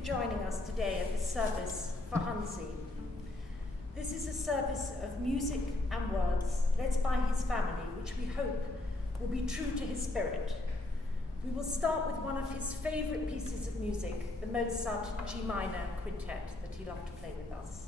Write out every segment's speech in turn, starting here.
for joining us today at this service for Hansi. This is a service of music and words led by his family, which we hope will be true to his spirit. We will start with one of his favourite pieces of music, the Mozart G minor quintet that he loved to play with us.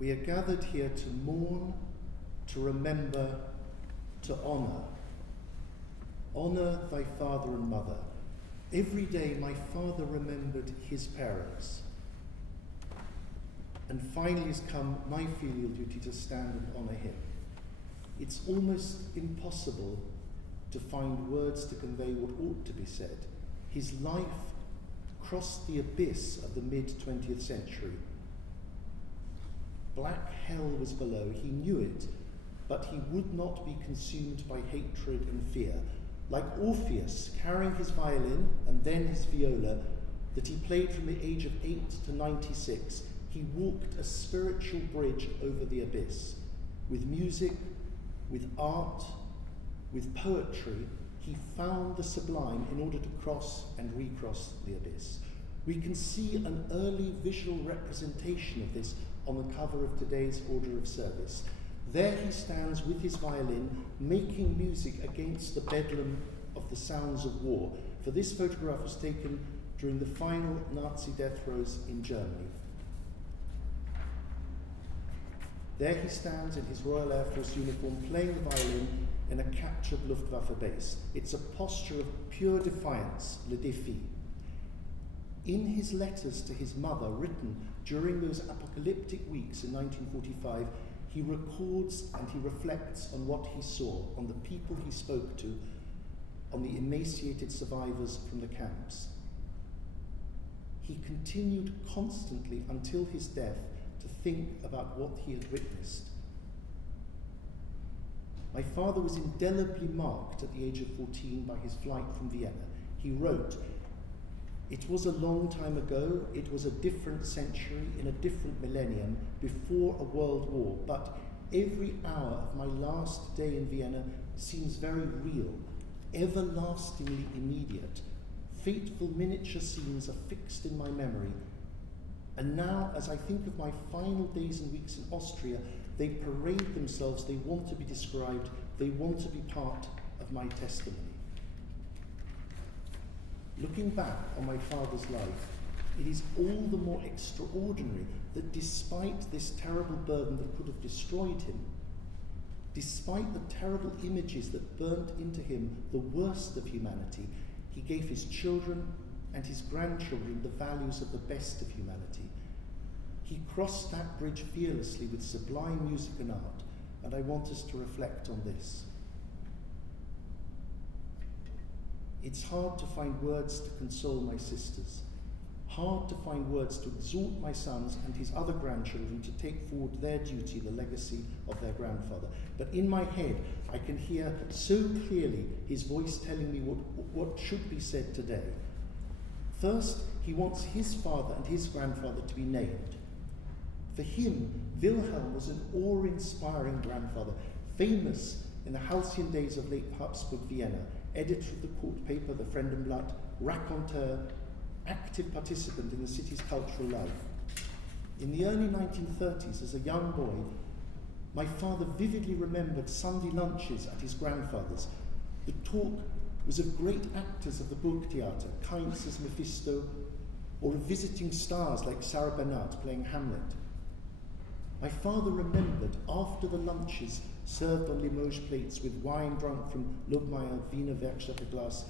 We are gathered here to mourn, to remember, to honour. Honour thy father and mother. Every day my father remembered his parents. And finally has come my filial duty to stand and honour him. It's almost impossible to find words to convey what ought to be said. His life crossed the abyss of the mid-20th century. Black hell was below, he knew it, but he would not be consumed by hatred and fear. Like Orpheus, carrying his violin and then his viola, that he played from the age of 8 to 96, he walked a spiritual bridge over the abyss. With music, with art, with poetry, he found the sublime in order to cross and recross the abyss. We can see an early visual representation of this on the cover of today's Order of Service. There he stands with his violin, making music against the bedlam of the sounds of war. For this photograph was taken during the final Nazi death throes in Germany. There he stands in his Royal Air Force uniform, playing the violin in a captured Luftwaffe base. It's a posture of pure defiance, le défi. In his letters to his mother, written during those apocalyptic weeks in 1945, he records and he reflects on what he saw, on the people he spoke to, on the emaciated survivors from the camps. He continued constantly until his death to think about what he had witnessed. My father was indelibly marked at the age of 14 by his flight from Vienna. He wrote, "It was a long time ago, it was a different century, in a different millennium, before a world war, but every hour of my last day in Vienna seems very real, everlastingly immediate. Fateful miniature scenes are fixed in my memory. And now, as I think of my final days and weeks in Austria, they parade themselves, they want to be described, they want to be part of my testimony." Looking back on my father's life, it is all the more extraordinary that despite this terrible burden that could have destroyed him, despite the terrible images that burnt into him the worst of humanity, he gave his children and his grandchildren the values of the best of humanity. He crossed that bridge fearlessly with sublime music and art, and I want us to reflect on this. It's hard to find words to console my sisters, hard to find words to exhort my sons and his other grandchildren to take forward their duty, the legacy of their grandfather. But in my head, I can hear so clearly his voice telling me what should be said today. First, he wants his father and his grandfather to be named. For him, Wilhelm was an awe-inspiring grandfather, famous in the halcyon days of late Habsburg Vienna, editor of the court paper, the Fremdenblatt, raconteur, active participant in the city's cultural life. In the early 1930s, as a young boy, my father vividly remembered Sunday lunches at his grandfather's. The talk was of great actors of the Burgtheater, Kainz as Mephisto, or of visiting stars like Sarah Bernhardt playing Hamlet. My father remembered, after the lunches served on Limoges plates with wine drunk from Lobmeier Wiener Werkstätte glass,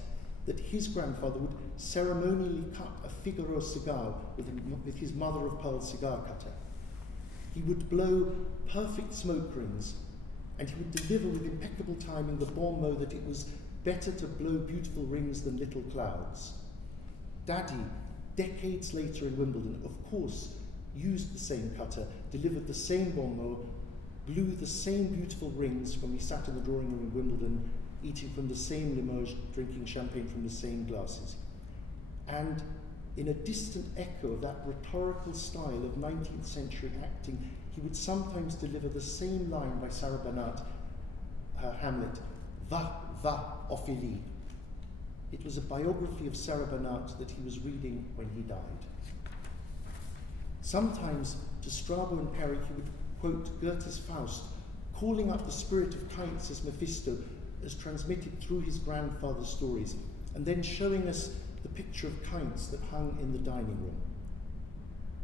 that his grandfather would ceremonially cut a Figaro cigar with his mother-of-pearl cigar cutter. He would blow perfect smoke rings, and he would deliver with impeccable timing the bon mot that it was better to blow beautiful rings than little clouds. Daddy, decades later in Wimbledon, of course, used the same cutter, delivered the same bon mot, blew the same beautiful rings when we sat in the drawing room in Wimbledon, eating from the same Limoges, drinking champagne from the same glasses. And in a distant echo of that rhetorical style of 19th century acting, he would sometimes deliver the same line by Sarah Bernhardt, her Hamlet, "Va, Ophélie." It was a biography of Sarah Bernhardt that he was reading when he died. Sometimes, to Strabo and Perry, he would quote Goethe's Faust, calling up the spirit of Kainz as Mephisto, as transmitted through his grandfather's stories, and then showing us the picture of Kainz that hung in the dining room.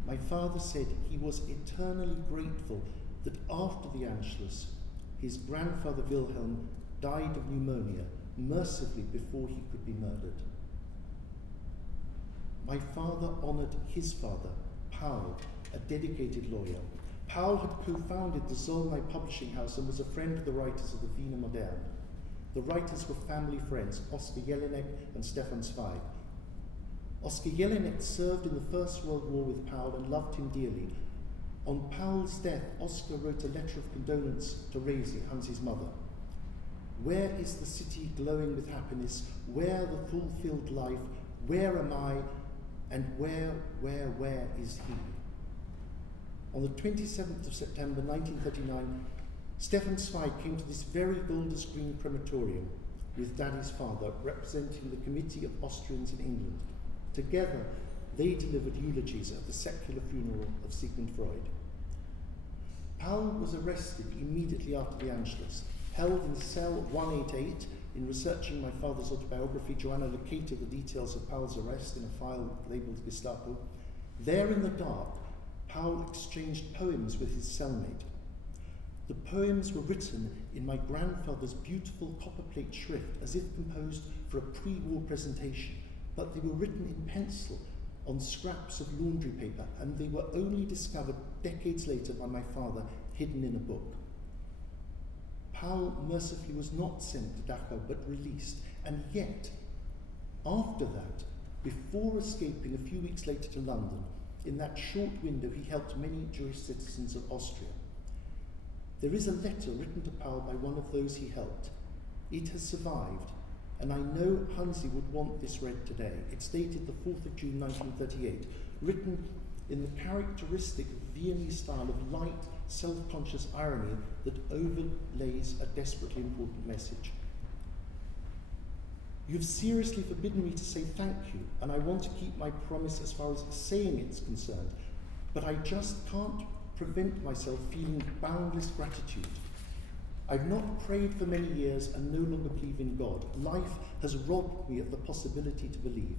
my father said he was eternally grateful that after the Anschluss, his grandfather Wilhelm died of pneumonia mercifully before he could be murdered. My father honoured his father, Paul, a dedicated lawyer. Paul had co-founded the Zollner publishing house and was a friend of the writers of the Wiener Moderne. The writers were family friends, Oskar Jelinek and Stefan Zweig. Oskar Jelinek served in the First World War with Paul and loved him dearly. On Paul's death, Oskar wrote a letter of condolence to Resi, Hansi's mother. Where is the city glowing with happiness? Where the fulfilled life? Where am I? And where is he? On the 27th of September 1939, Stefan Zweig came to this very Golders Green crematorium with Daddy's father, representing the Committee of Austrians in England. Together, they delivered eulogies at the secular funeral of Sigmund Freud. Paul was arrested immediately after the Anschluss. Held in cell 188, in researching my father's autobiography, Joanna located the details of Paul's arrest in a file labelled Gestapo. There in the dark, Paul exchanged poems with his cellmate. The poems were written in my grandfather's beautiful copperplate shrift, as if composed for a pre-war presentation, but they were written in pencil on scraps of laundry paper, and they were only discovered decades later by my father, hidden in a book. Paul mercifully was not sent to Dachau, but released, and yet, after that, before escaping a few weeks later to London, in that short window he helped many Jewish citizens of Austria. There is a letter written to Paul by one of those he helped. It has survived, and I know Hansi would want this read today. It's dated the 4th of June 1938, written in the characteristic Viennese style of light, self-conscious irony that overlays a desperately important message. You've seriously forbidden me to say thank you, and I want to keep my promise as far as saying it's concerned, but I just can't prevent myself feeling boundless gratitude. I've not prayed for many years and no longer believe in God. Life has robbed me of the possibility to believe.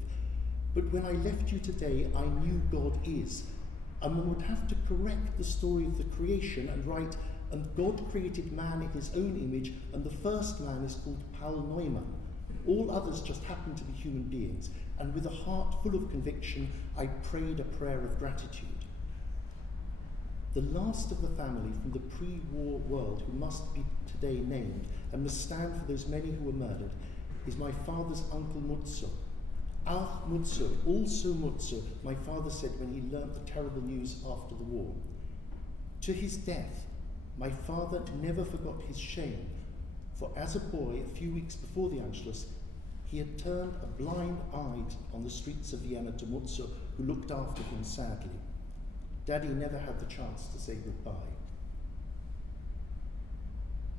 But when I left you today, I knew God is. And one would have to correct the story of the creation and write, and God created man in his own image, and the first man is called Paul Neumann. All others just happen to be human beings. And with a heart full of conviction, I prayed a prayer of gratitude. The last of the family from the pre-war world who must be today named and must stand for those many who were murdered is my father's uncle Mutzo. Auch Mutzo, also Mutzo, my father said when he learnt the terrible news after the war. To his death, my father never forgot his shame, for as a boy, a few weeks before the Anschluss, he had turned a blind eye on the streets of Vienna to Mutzo, who looked after him sadly. Daddy never had the chance to say goodbye.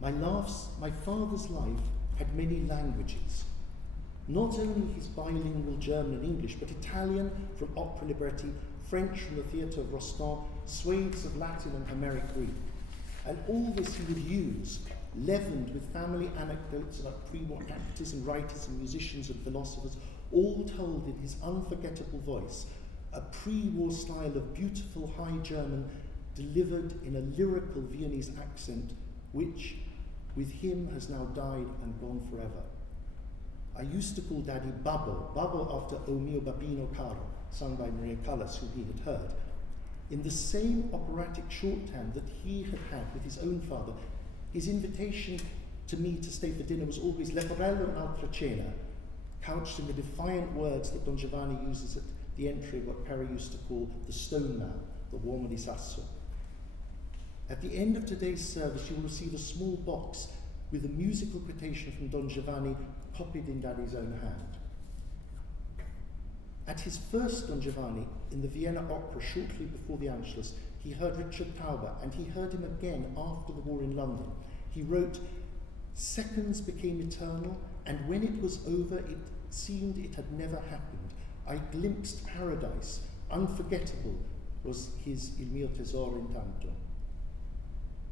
My father's life had many languages. Not only his bilingual German and English, but Italian from opera libretti, French from the theatre of Rostand, swathes of Latin and Homeric Greek. And all this he would use, leavened with family anecdotes about pre-war actors and writers and musicians and philosophers, all told in his unforgettable voice, a pre-war style of beautiful High German delivered in a lyrical Viennese accent, which, with him, has now died and gone forever. I used to call Daddy Babbo after O mio babbino caro, sung by Maria Callas, whom he had heard. In the same operatic shorthand that he had had with his own father, his invitation to me to stay for dinner was always Leporello e un'altra cena, couched in the defiant words that Don Giovanni uses at the entry of what Perry used to call the Stone Man, the Uomo di Sasso. At the end of today's service, you will receive a small box with a musical quotation from Don Giovanni copied in Daddy's own hand. At his first Don Giovanni, in the Vienna Opera shortly before the Anschluss, he heard Richard Tauber, and he heard him again after the war in London. He wrote, "Seconds became eternal, and when it was over, it seemed it had never happened. I glimpsed paradise, unforgettable was his Il mio tesoro intanto."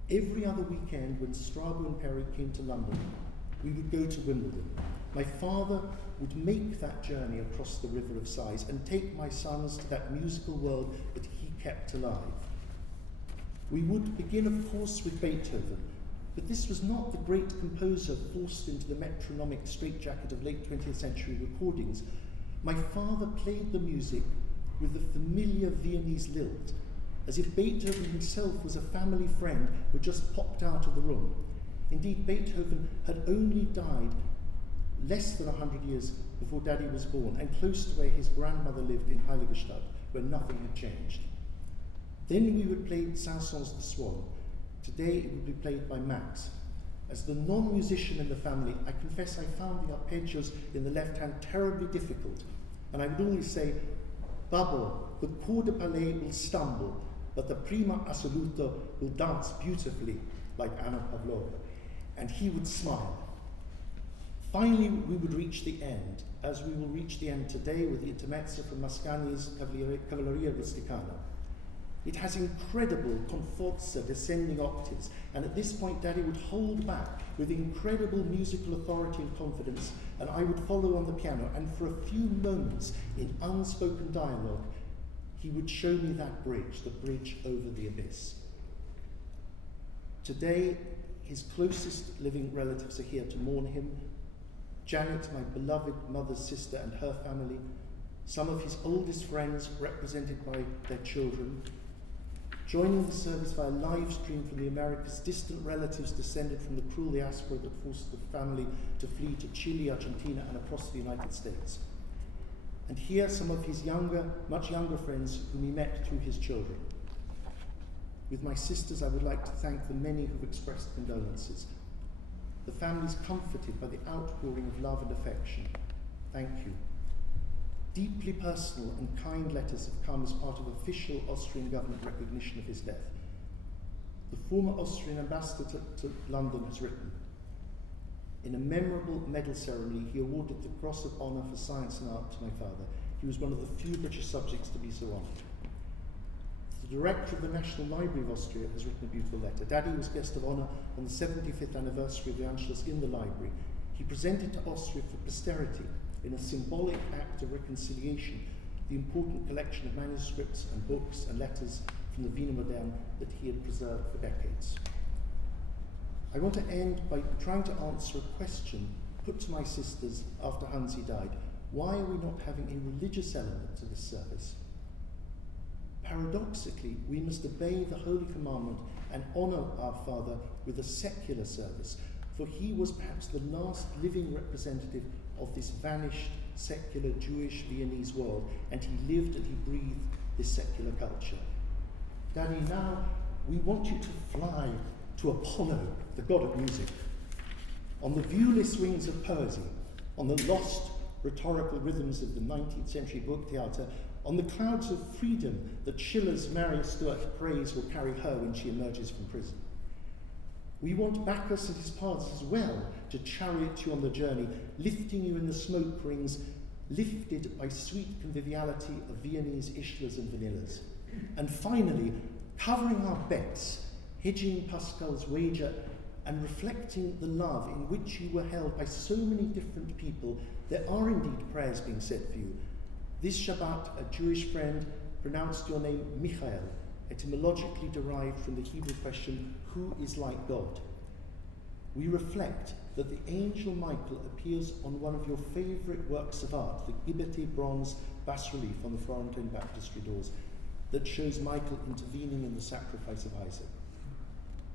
Every other weekend when Strabo and Perry came to London, we would go to Wimbledon. My father would make that journey across the River of Sighs and take my sons to that musical world that he kept alive. We would begin, of course, with Beethoven, but this was not the great composer forced into the metronomic straitjacket of late 20th century recordings. My father played the music with the familiar Viennese lilt, as if Beethoven himself was a family friend who just popped out of the room. Indeed, Beethoven had only died less than 100 years before Daddy was born, and close to where his grandmother lived in Heiligenstadt, where nothing had changed. Then we would play Saint-Saëns the Swan. Today it would be played by Max. As the non-musician in the family, I confess I found the arpeggios in the left hand terribly difficult, and I would always say, Babbo, the corps de ballet will stumble, but the prima assoluto will dance beautifully, like Anna Pavlova. And he would smile. Finally, we would reach the end, as we will reach the end today with the intermezzo from Mascagni's Cavalleria Rusticana. It has incredible con forza descending octaves, and at this point Daddy would hold back with incredible musical authority and confidence, and I would follow on the piano, and for a few moments in unspoken dialogue, he would show me that bridge, the bridge over the abyss. Today, his closest living relatives are here to mourn him. Janet, my beloved mother's sister, and her family, some of his oldest friends represented by their children, joining the service via live stream from the Americas, distant relatives descended from the cruel diaspora that forced the family to flee to Chile, Argentina, and across the United States. And here some of his much younger friends whom he met through his children. With my sisters, I would like to thank the many who've expressed condolences. The family's comforted by the outpouring of love and affection. Thank you. Deeply personal and kind letters have come as part of official Austrian government recognition of his death. The former Austrian ambassador to London has written, in a memorable medal ceremony, he awarded the Cross of Honour for Science and Art to my father. He was one of the few British subjects to be so honoured. The director of the National Library of Austria has written a beautiful letter. Daddy was guest of honour on the 75th anniversary of the Anschluss in the library. He presented to Austria for posterity, in a symbolic act of reconciliation, the important collection of manuscripts and books and letters from the Wiener Moderne that he had preserved for decades. I want to end by trying to answer a question put to my sisters after Hansi died. Why are we not having a religious element to this service? Paradoxically, we must obey the Holy Commandment and honour our Father with a secular service, for he was perhaps the last living representative of this vanished, secular, Jewish, Viennese world, and he lived and he breathed this secular culture. Daddy, now we want you to fly to Apollo, the god of music, on the viewless wings of poesy, on the lost rhetorical rhythms of the 19th century Burgtheater, on the clouds of freedom that Schiller's Mary Stuart praise will carry her when she emerges from prison. We want Bacchus and his paths as well to chariot you on the journey, lifting you in the smoke rings, lifted by sweet conviviality of Viennese Ishlers and Vanillas. And finally, covering our bets, hedging Pascal's wager, and reflecting the love in which you were held by so many different people, there are indeed prayers being said for you. This Shabbat, a Jewish friend pronounced your name Michael, etymologically derived from the Hebrew question, who is like God? We reflect that the angel Michael appears on one of your favourite works of art, the Gibbetti bronze bas-relief on the Florentine baptistry doors, that shows Michael intervening in the sacrifice of Isaac.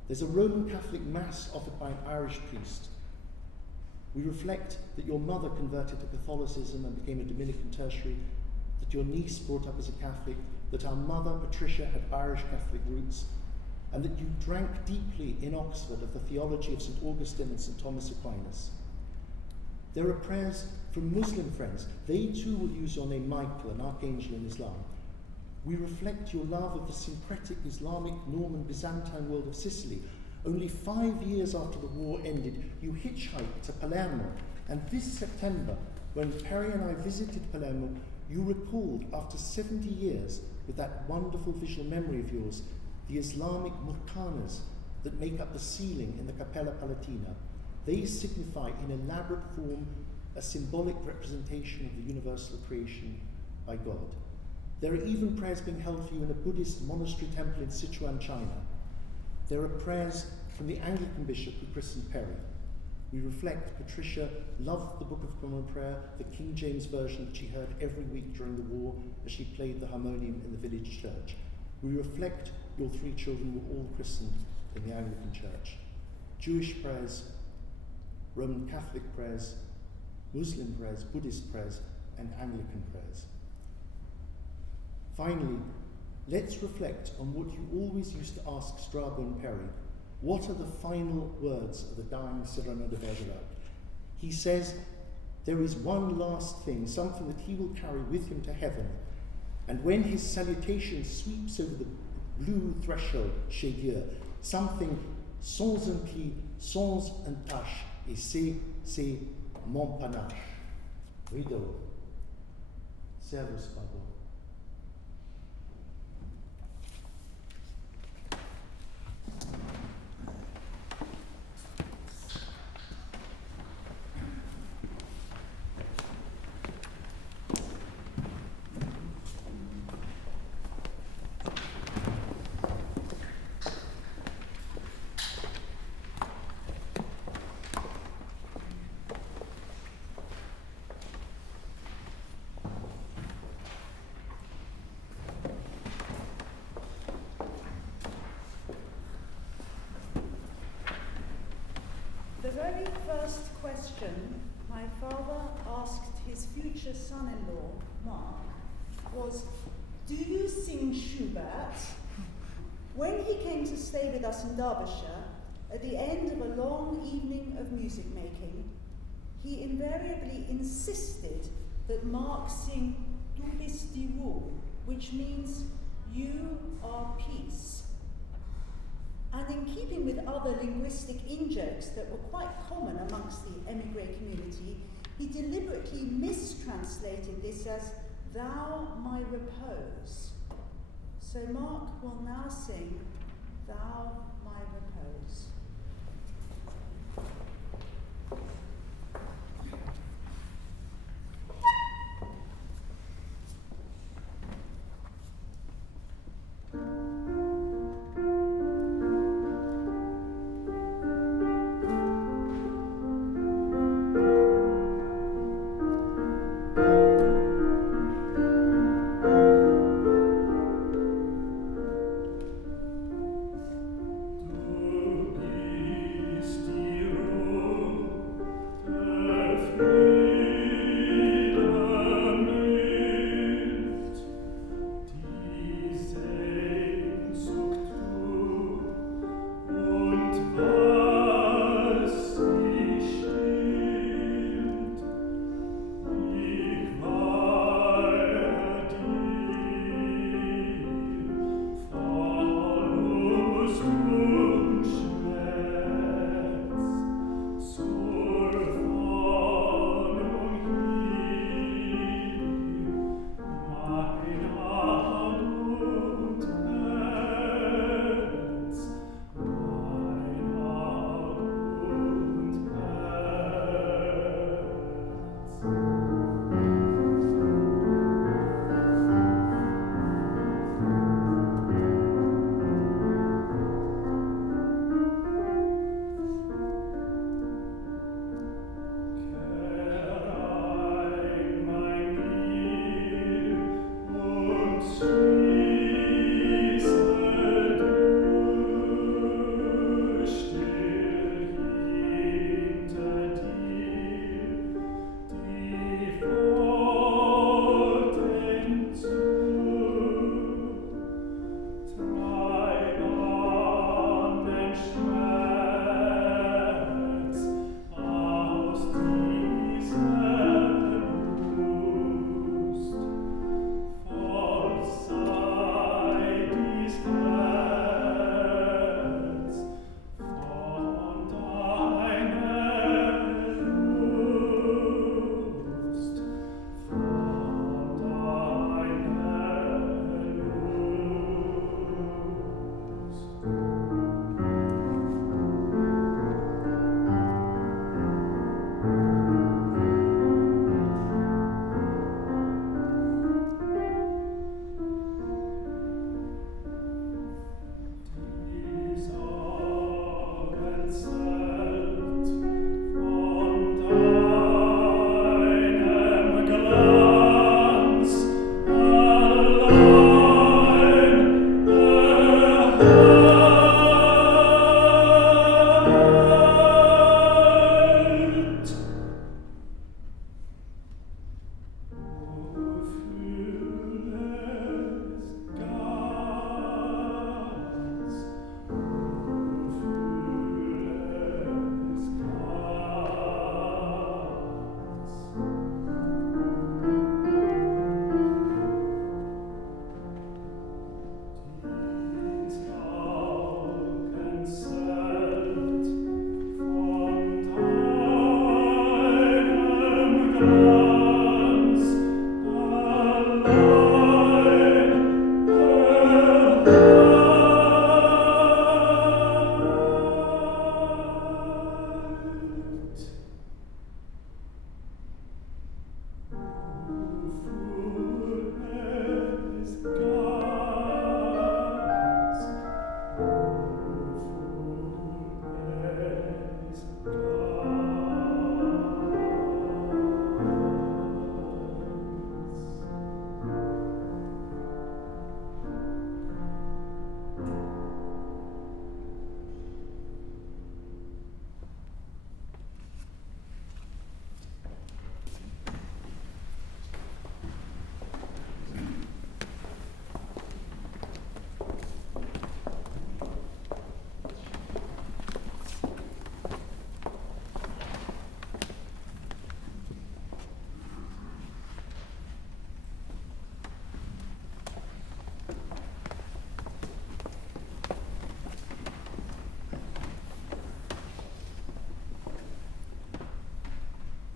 There's a Roman Catholic Mass offered by an Irish priest. We reflect that your mother converted to Catholicism and became a Dominican tertiary, that your niece brought up as a Catholic, that our mother, Patricia, had Irish Catholic roots, and that you drank deeply in Oxford of the theology of St. Augustine and St. Thomas Aquinas. There are prayers from Muslim friends. They too will use your name Michael, an archangel in Islam. We reflect your love of the syncretic Islamic, Norman, Byzantine world of Sicily. Only 5 years after the war ended, you hitchhiked to Palermo, and this September, when Perry and I visited Palermo, you recalled, after 70 years, with that wonderful visual memory of yours, the Islamic murkanas that make up the ceiling in the Cappella Palatina, They signify in elaborate form a symbolic representation of the universal creation by God. There are even prayers being held for you in a Buddhist monastery temple in Sichuan, China. There are prayers from the Anglican bishop who christened Perry. We reflect Patricia loved the Book of Common Prayer, the King James Version that she heard every week during the war as she played the harmonium in the village church. We reflect your 3 children were all christened in the Anglican Church. Jewish prayers, Roman Catholic prayers, Muslim prayers, Buddhist prayers, and Anglican prayers. Finally, let's reflect on what you always used to ask Strabo and Perry. What are the final words of the dying Cyrano de Bergerac? He says, there is one last thing, something that he will carry with him to heaven, and when his salutation sweeps over the blue threshold, chez Dieu, something sans un pli, sans un tache, et c'est mon panache. Rideau. Servus, Pablo. The very first question my father asked his future son-in-law, Mark, was, do you sing Schubert? When he came to stay with us in Derbyshire, at the end of a long evening of music making, he invariably insisted that Mark sing Du bist die Ruhe, which means you are peace. And in keeping with other linguistic in-jokes that were quite common amongst the emigre community, he deliberately mistranslated this as thou my repose. So Mark will now sing Thou my repose. Du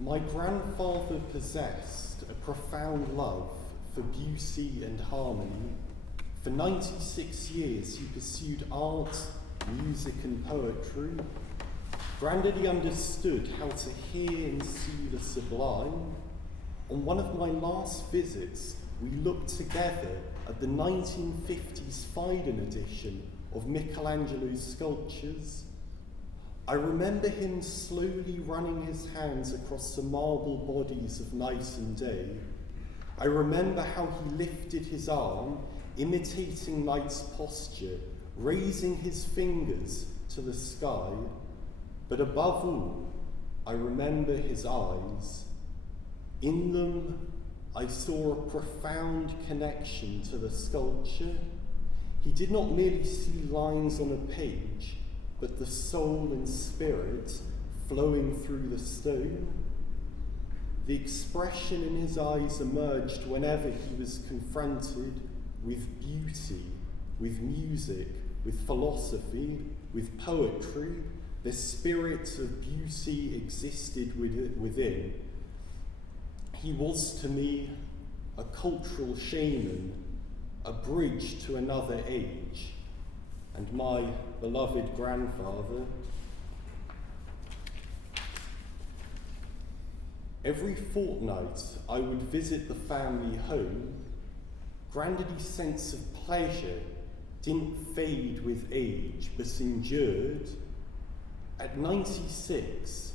My grandfather possessed a profound love for beauty and harmony. For 96 years he pursued art, music and poetry. Grandaddy understood how to hear and see the sublime. On one of my last visits, we looked together at the 1950s Fiden edition of Michelangelo's sculptures. I remember him slowly running his hands across the marble bodies of night and day. I remember how he lifted his arm, imitating night's posture, raising his fingers to the sky. But above all, I remember his eyes. In them, I saw a profound connection to the sculpture. He did not merely see lines on a page, but the soul and spirit flowing through the stone. The expression in his eyes emerged whenever he was confronted with beauty, with music, with philosophy, with poetry. The spirit of beauty existed within. He was to me a cultural shaman, a bridge to another age, and my beloved grandfather. Every fortnight I would visit the family home. Grandaddy's sense of pleasure didn't fade with age, but endured. At 96,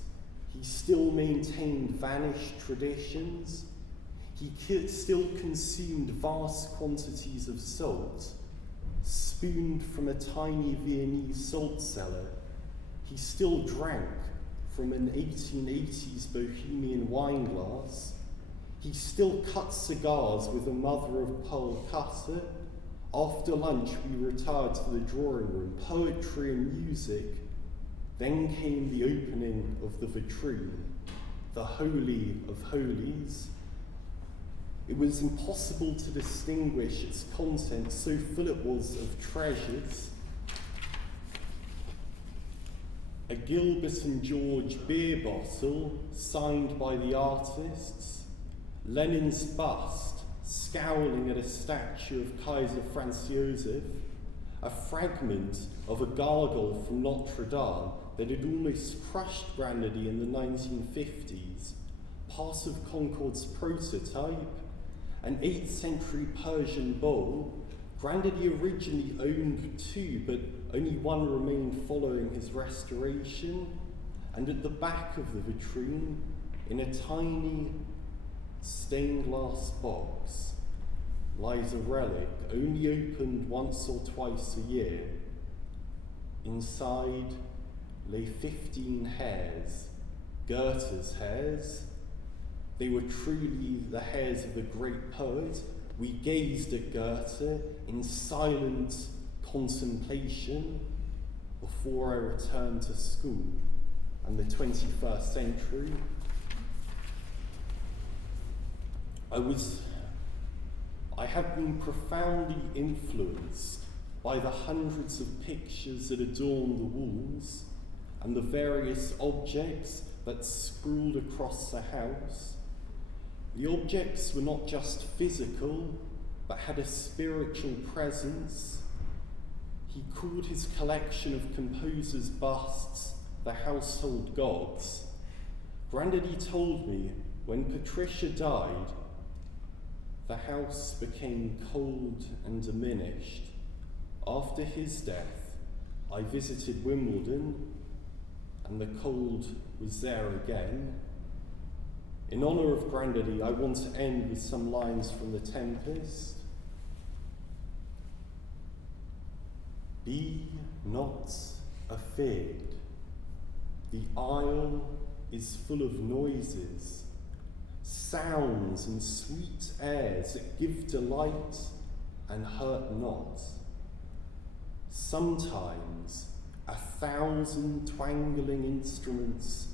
he still maintained vanished traditions. He still consumed vast quantities of salt, spooned from a tiny Viennese salt cellar. He still drank from an 1880s Bohemian wine glass. He still cut cigars with a mother-of-pearl cutter. After lunch, we retired to the drawing room, poetry and music. Then came the opening of the vitrine, the Holy of Holies. It was impossible to distinguish its contents, so full it was of treasures. A Gilbert and George beer bottle signed by the artists, Lenin's bust scowling at a statue of Kaiser Franz Josef, a fragment of a gargoyle from Notre Dame that had almost crushed Grandaddy in the 1950s, part of Concorde's prototype, an 8th century Persian bowl. Grandaddy originally owned two, but only one remained following his restoration. And at the back of the vitrine, in a tiny stained glass box, lies a relic only opened once or twice a year. Inside lay 15 hairs, Goethe's hairs. They were truly the hairs of a great poet. We gazed at Goethe in silent contemplation before I returned to school and the 21st century. I have been profoundly influenced by the hundreds of pictures that adorn the walls and the various objects that sprawled across the house. The objects were not just physical, but had a spiritual presence. He called his collection of composers' busts the household gods. Grandaddy told me when Patricia died, the house became cold and diminished. After his death, I visited Wimbledon, and the cold was there again. In honour of Grandaddy, I want to end with some lines from The Tempest. Be not afeard. The isle is full of noises, sounds and sweet airs that give delight and hurt not. Sometimes 1,000 twangling instruments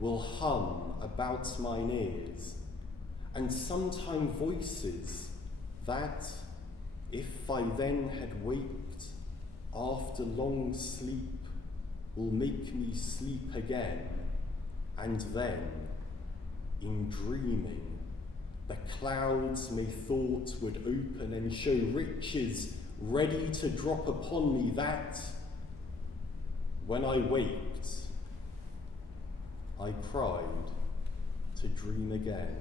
will hum about mine ears, and sometime voices that, if I then had waked after long sleep, will make me sleep again, and then in dreaming, the clouds methought would open and show riches ready to drop upon me, that, when I waked, I cried to dream again.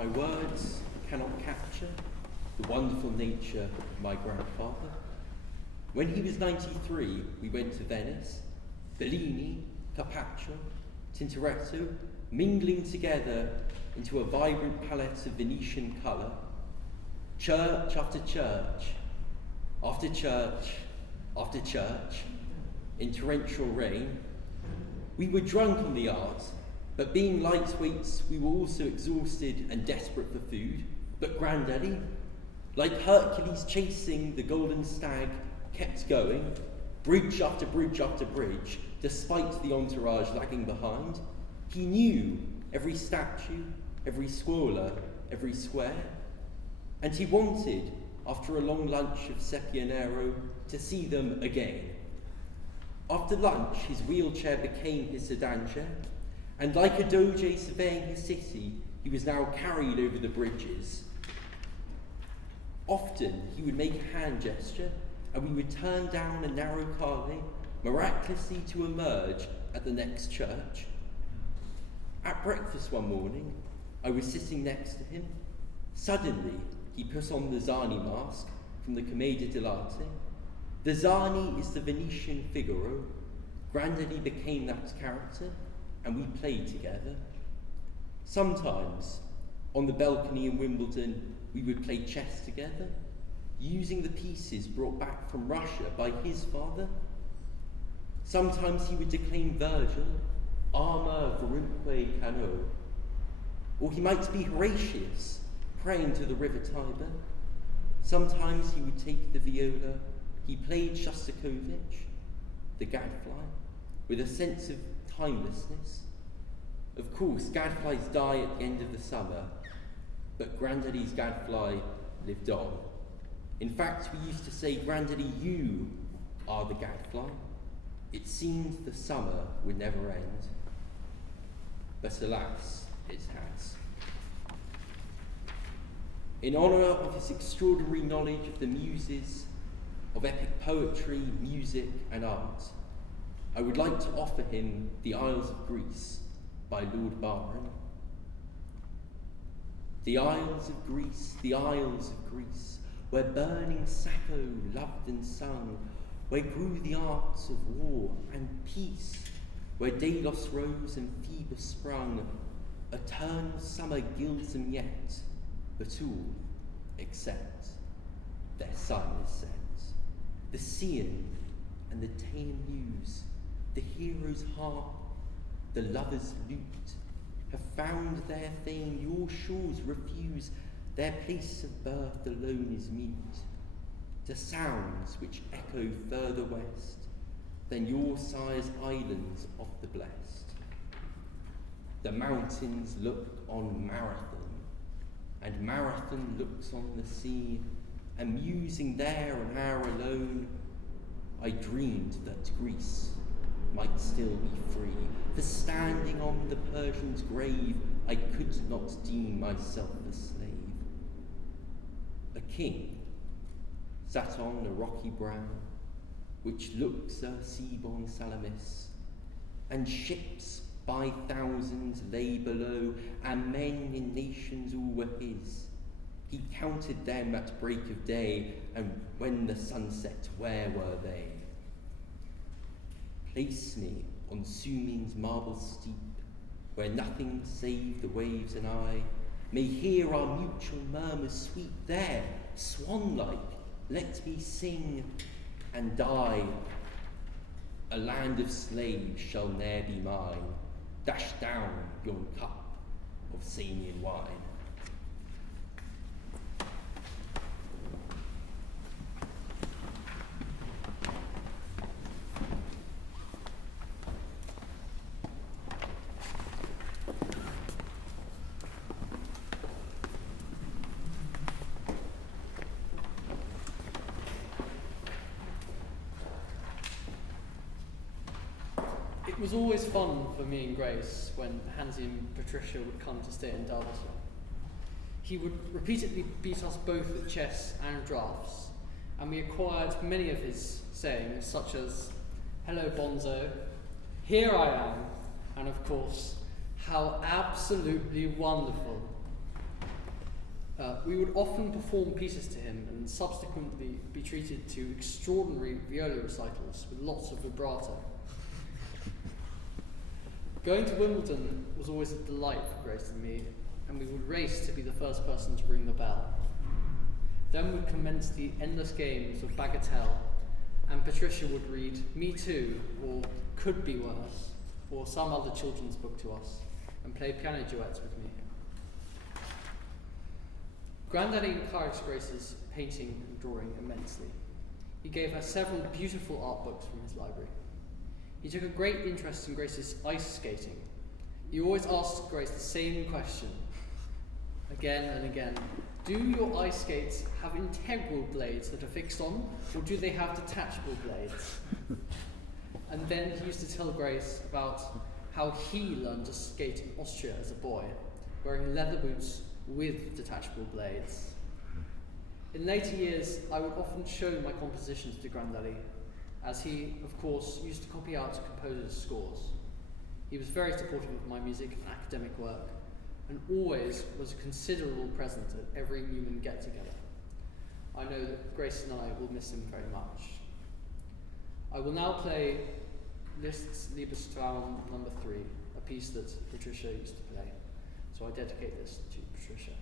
My words cannot capture the wonderful nature of my grandfather. When he was 93, we went to Venice, Bellini, Carpaccio, Tintoretto, mingling together into a vibrant palette of Venetian colour. Church after church, after church, after church, in torrential rain. We were drunk on the art, but being lightweights, we were also exhausted and desperate for food. But Granddaddy, like Hercules chasing the golden stag, kept going, bridge after bridge after bridge, despite the entourage lagging behind. He knew every statue, every scuola, every square, and he wanted, after a long lunch of Sepia Nero, to see them again. After lunch, his wheelchair became his sedan chair, and like a doge surveying his city, he was now carried over the bridges. Often, he would make a hand gesture, and we would turn down a narrow calle, miraculously to emerge at the next church. At breakfast one morning, I was sitting next to him. Suddenly, he put on the Zani mask from the Commedia dell'arte. The Zani is the Venetian Figaro. Granddaddy became that character, and we played together. Sometimes, on the balcony in Wimbledon, we would play chess together, using the pieces brought back from Russia by his father. Sometimes he would declaim Virgil, Arma virumque cano. Or he might be Horatius, praying to the river Tiber. Sometimes he would take the viola. He played Shostakovich, the gadfly, with a sense of timelessness. Of course, gadflies die at the end of the summer, but Granddaddy's gadfly lived on. In fact, we used to say, Granddaddy, you are the gadfly. It seemed the summer would never end, but alas, it has. In honour of his extraordinary knowledge of the muses, of epic poetry, music, and art, I would like to offer him The Isles of Greece by Lord Byron. The Isles of Greece, the Isles of Greece, where burning Sappho loved and sung, where grew the arts of war and peace, where Delos rose and Phoebus sprung, eternal summer gilds them yet, but all except their sun is set. The Scian and the Teian muse, the hero's harp, the lovers' lute, have found their fame, your shores refuse, their place of birth alone is mute, to sounds which echo further west than your sire's islands of the blessed. The mountains look on Marathon, and Marathon looks on the sea, and musing there an hour alone, I dreamed that Greece might still be free, for standing on the Persian's grave, I could not deem myself a slave. A king sat on a rocky brow, which looks a Sebon Salamis, and ships by thousands lay below, and men in nations all were his. He counted them at break of day, and when the sun set, where were they? Place me on Suming's marble steep, where nothing save the waves and I may hear our mutual murmurs sweet. There, swan-like, let me sing and die. A land of slaves shall ne'er be mine. Dash down yon cup of Samian wine. It was always fun for me and Grace when Hansi and Patricia would come to stay in Derbyshire. He would repeatedly beat us both at chess and draughts, and we acquired many of his sayings, such as, "Hello, Bonzo," "Here I am," and of course, "How absolutely wonderful." We would often perform pieces to him and subsequently be treated to extraordinary viola recitals with lots of vibrato. Going to Wimbledon was always a delight for Grace and me, and we would race to be the first person to ring the bell. Then would commence the endless games of bagatelle, and Patricia would read Me Too, or Could Be Worse, or some other children's book to us, and play piano duets with me. Granddaddy encouraged Grace's painting and drawing immensely. He gave her several beautiful art books from his library. He took a great interest in Grace's ice skating. He always asked Grace the same question, again and again. Do your ice skates have integral blades that are fixed on, or do they have detachable blades? And then he used to tell Grace about how he learned to skate in Austria as a boy, wearing leather boots with detachable blades. In later years, I would often show my compositions to Granddaddy, as he, of course, used to copy out composers' scores. He was very supportive of my music and academic work, and always was a considerable present at every Newman get-together. I know that Grace and I will miss him very much. I will now play Liszt's Liebestraum No. 3, a piece that Patricia used to play. So I dedicate this to Patricia.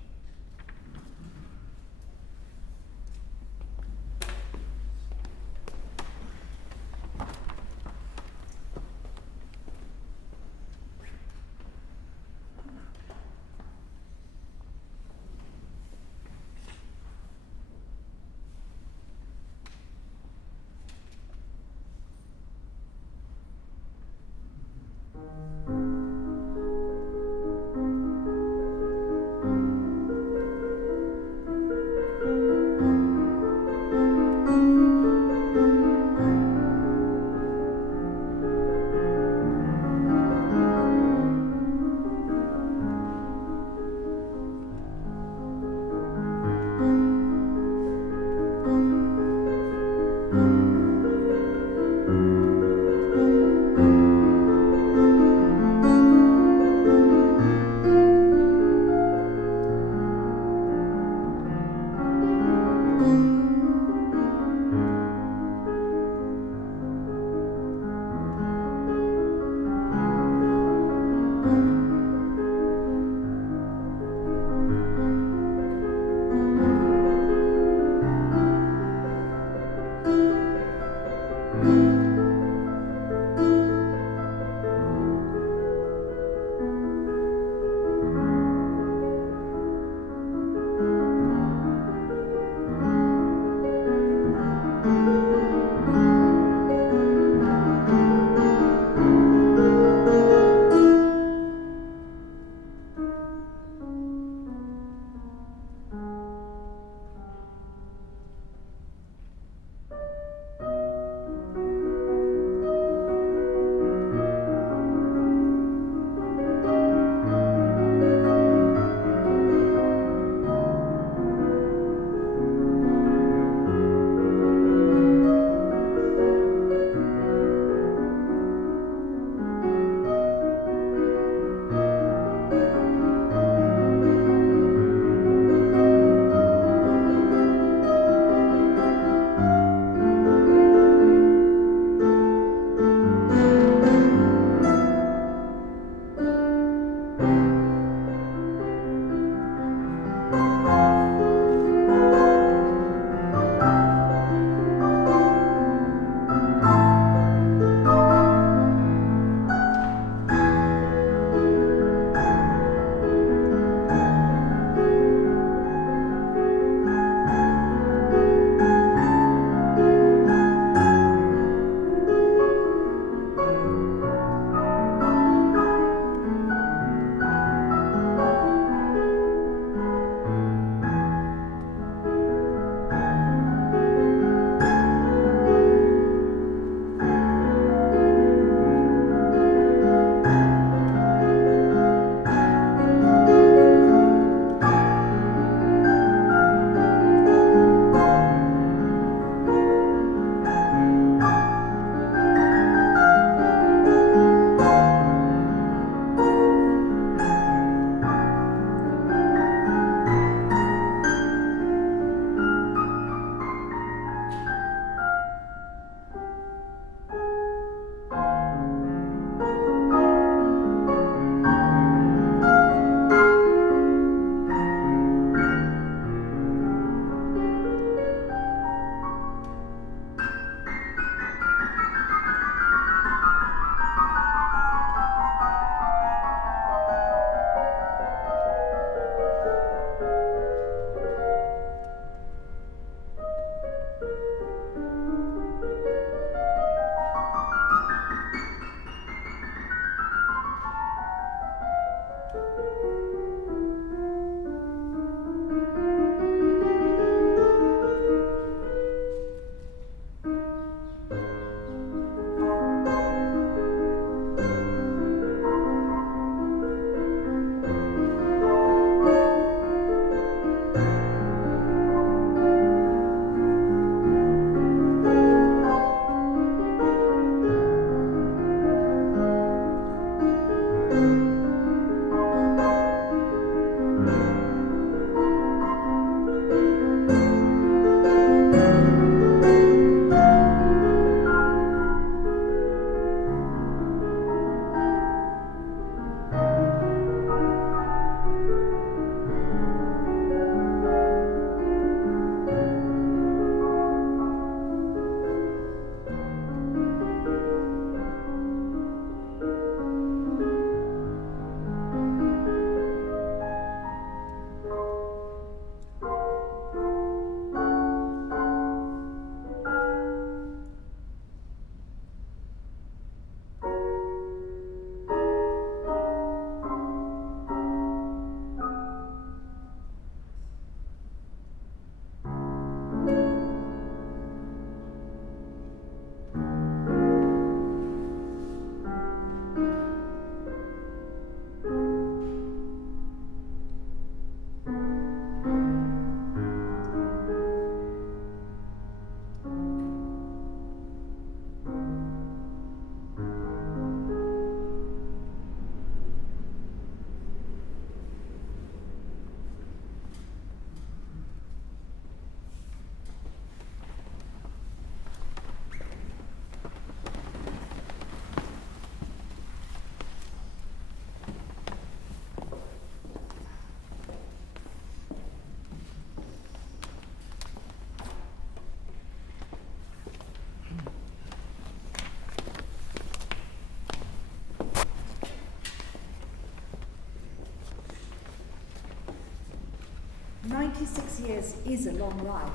96 years is a long life.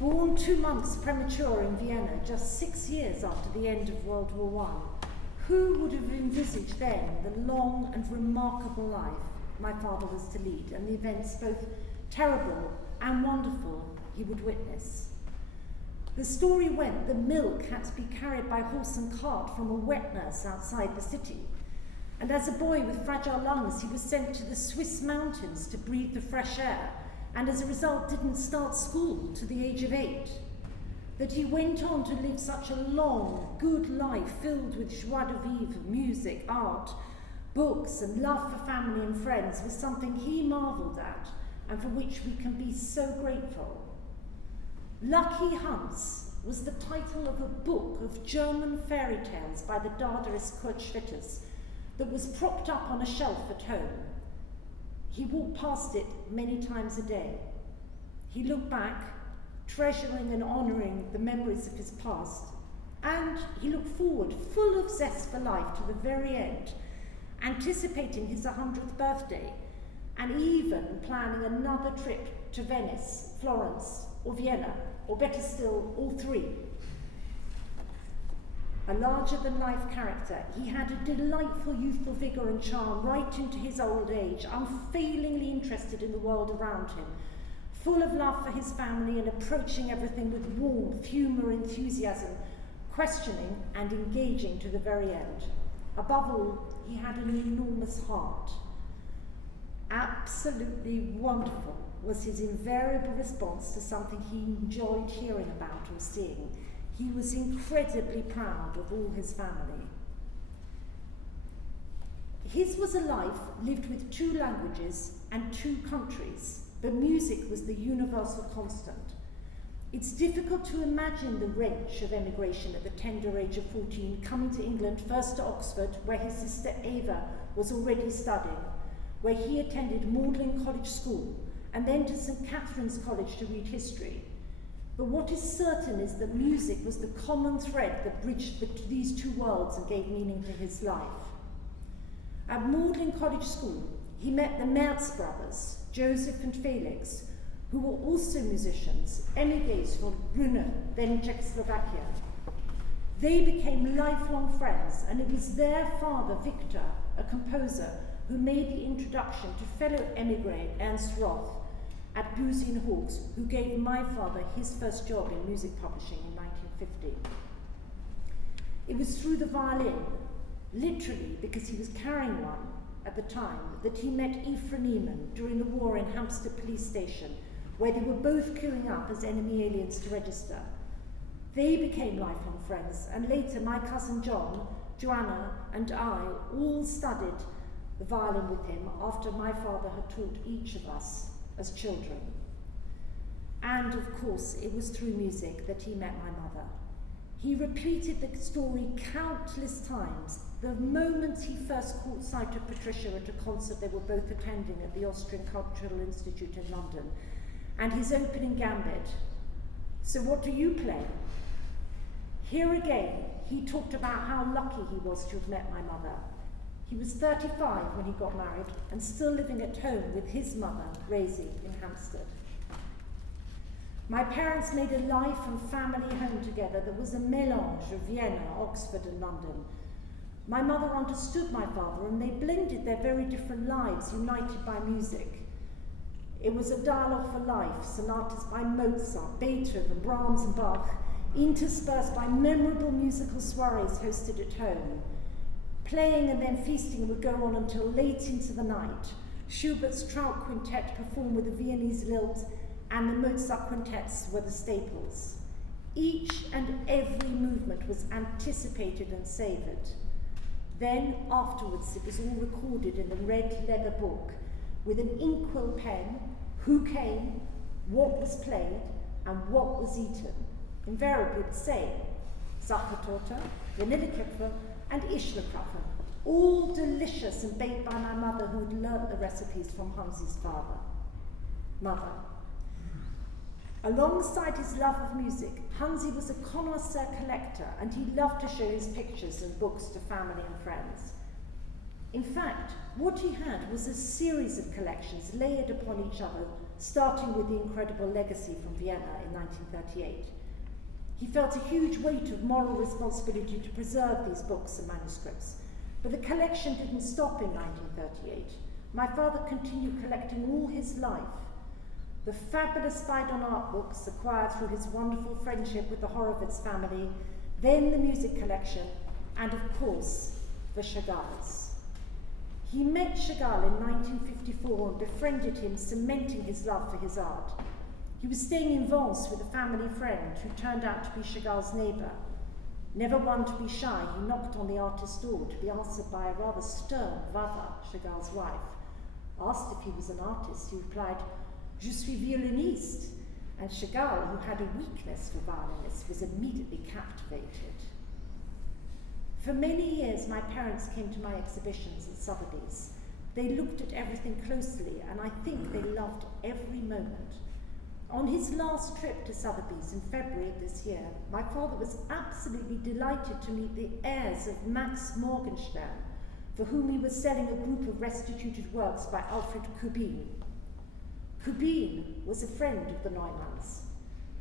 Born 2 months premature in Vienna, just 6 years after the end of World War I, who would have envisaged then the long and remarkable life my father was to lead, and the events both terrible and wonderful he would witness? The story went that milk had to be carried by horse and cart from a wet nurse outside the city. And as a boy with fragile lungs, he was sent to the Swiss mountains to breathe the fresh air, and as a result didn't start school to the age of 8. That he went on to live such a long, good life filled with joie de vivre, music, art, books, and love for family and friends was something he marvelled at, and for which we can be so grateful. Lucky Hans was the title of a book of German fairy tales by the Dadaist Kurt Schwitters that was propped up on a shelf at home. He walked past it many times a day. He looked back, treasuring and honouring the memories of his past, and he looked forward, full of zest for life, to the very end, anticipating his 100th birthday, and even planning another trip to Venice, Florence, or Vienna, or better still, all three. A larger-than-life character, he had a delightful youthful vigour and charm right into his old age, unfailingly interested in the world around him, full of love for his family and approaching everything with warmth, humour, enthusiasm, questioning and engaging to the very end. Above all, he had an enormous heart. Absolutely wonderful was his invariable response to something he enjoyed hearing about or seeing. He was incredibly proud of all his family. His was a life lived with 2 languages and 2 countries, but music was the universal constant. It's difficult to imagine the wrench of emigration at the tender age of 14, coming to England, first to Oxford, where his sister Ava was already studying, where he attended Magdalen College School, and then to St. Catherine's College to read history. But what is certain is that music was the common thread that bridged these 2 worlds and gave meaning to his life. At Magdalen College School, he met the Merz brothers, Joseph and Felix, who were also musicians, emigres from Brno, then Czechoslovakia. They became lifelong friends, and it was their father, Victor, a composer, who made the introduction to fellow emigre Ernst Roth at Boosey and Hawkes, who gave my father his first job in music publishing in 1950. It was through the violin, literally because he was carrying one at the time, that he met Hansi Newman during the war in Hampstead Police Station, where they were both queuing up as enemy aliens to register. They became lifelong friends, and later my cousin John, Joanna, and I all studied the violin with him after my father had taught each of us as children. And of course, it was through music that he met my mother. He repeated the story countless times. The moment he first caught sight of Patricia at a concert they were both attending at the Austrian Cultural Institute in London, and his opening gambit, "So what do you play?" Here again, he talked about how lucky he was to have met my mother. He was 35 when he got married and still living at home with his mother, Rosie, in Hampstead. My parents made a life and family home together that was a mélange of Vienna, Oxford and London. My mother understood my father, and they blended their very different lives, united by music. It was a dialogue for life, sonatas by Mozart, Beethoven, Brahms and Bach, interspersed by memorable musical soirees hosted at home. Playing and then feasting would go on until late into the night. Schubert's Trout Quintet performed with the Viennese lilt, and the Mozart quintets were the staples. Each and every movement was anticipated and savoured. Then, afterwards, it was all recorded in the red leather book with an inkwell pen, who came, what was played, and what was eaten. Invariably the same: Sachertorte, Vanillekipferl, and Ischlerkrapfen, all delicious and baked by my mother, who had learnt the recipes from Hansi's mother. Alongside his love of music, Hansi was a connoisseur collector, and he loved to show his pictures and books to family and friends. In fact, what he had was a series of collections layered upon each other starting with the incredible legacy from Vienna in 1938. He felt a huge weight of moral responsibility to preserve these books and manuscripts, but the collection didn't stop in 1938. My father continued collecting all his life. The fabulous Phaidon art books acquired through his wonderful friendship with the Horowitz family, then the music collection, and of course, the Chagalls. He met Chagall in 1954 and befriended him, cementing his love for his art. He was staying in Vence with a family friend who turned out to be Chagall's neighbour. Never one to be shy, he knocked on the artist's door to be answered by a rather stern Vava, Chagall's wife. Asked if he was an artist, he replied, "Je suis violoniste," and Chagall, who had a weakness for violinists, was immediately captivated. For many years, my parents came to my exhibitions at Sotheby's. They looked at everything closely, and I think they loved every moment. On his last trip to Sotheby's in February of this year, my father was absolutely delighted to meet the heirs of Max Morgenstern, for whom he was selling a group of restituted works by Alfred Kubin. Kubin was a friend of the Neumanns.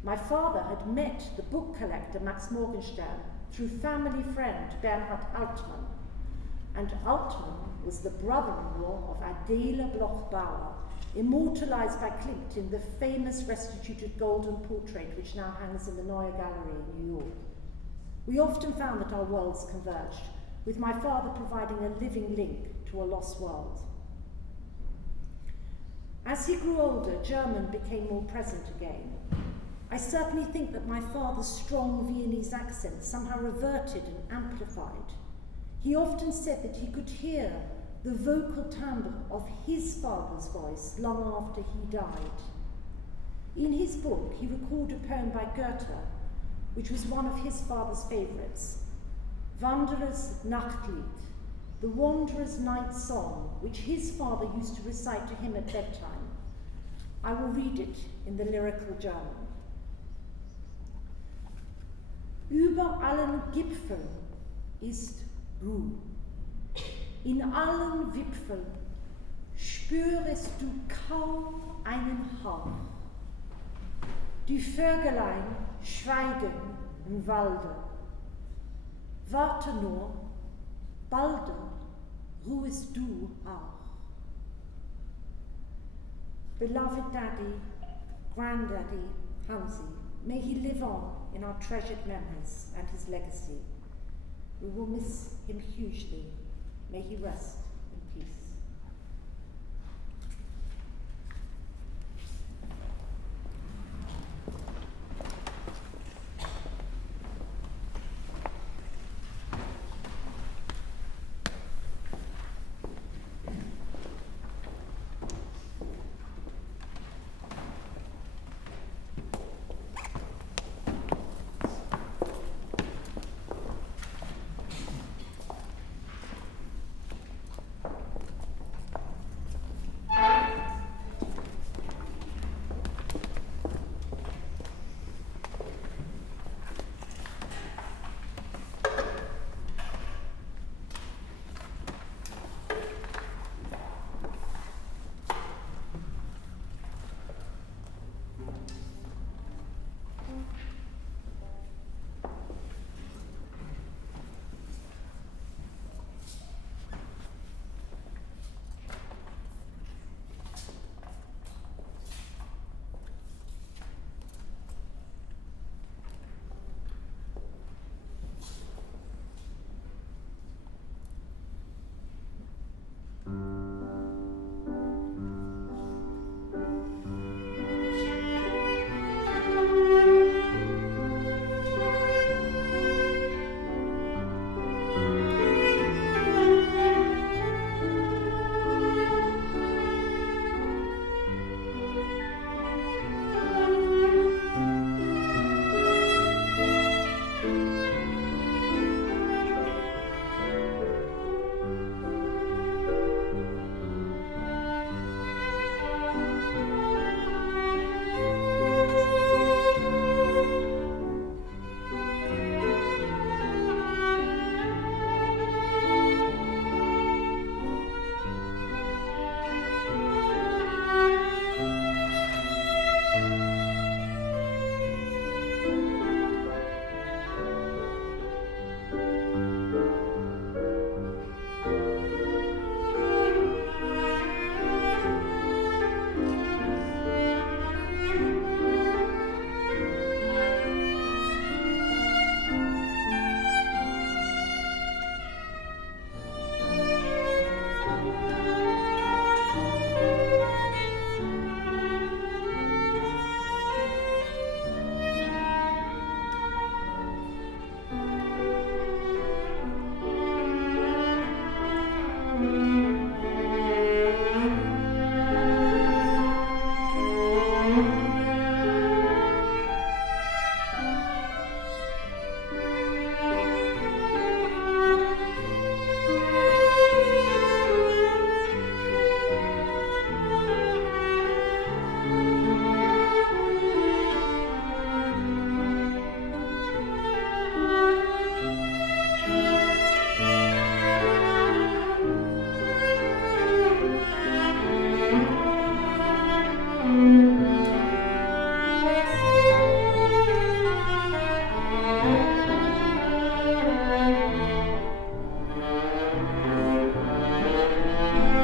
My father had met the book collector Max Morgenstern through family friend Bernhard Altmann, and Altmann was the brother-in-law of Adele Bloch-Bauer, immortalized by Klimt in the famous restituted golden portrait which now hangs in the Neue Gallery in New York. We often found that our worlds converged, with my father providing a living link to a lost world. As he grew older, German became more present again. I certainly think that my father's strong Viennese accent somehow reverted and amplified. He often said that he could hear the vocal timbre of his father's voice long after he died. In his book, he recalled a poem by Goethe, which was one of his father's favourites, Wanderers Nachtlied, the Wanderer's Night Song, which his father used to recite to him at bedtime. I will read it in the lyrical German. Über allen Gipfeln ist Ruhe. In allen Wipfeln spürest du kaum einen Hauch. Die Vögelein schweigen im Walde. Warte nur, balde ruhest du auch. Beloved Daddy, Granddaddy, Hansi, may he live on in our treasured memories and his legacy. We will miss him hugely. May he rest in peace.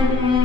Amen.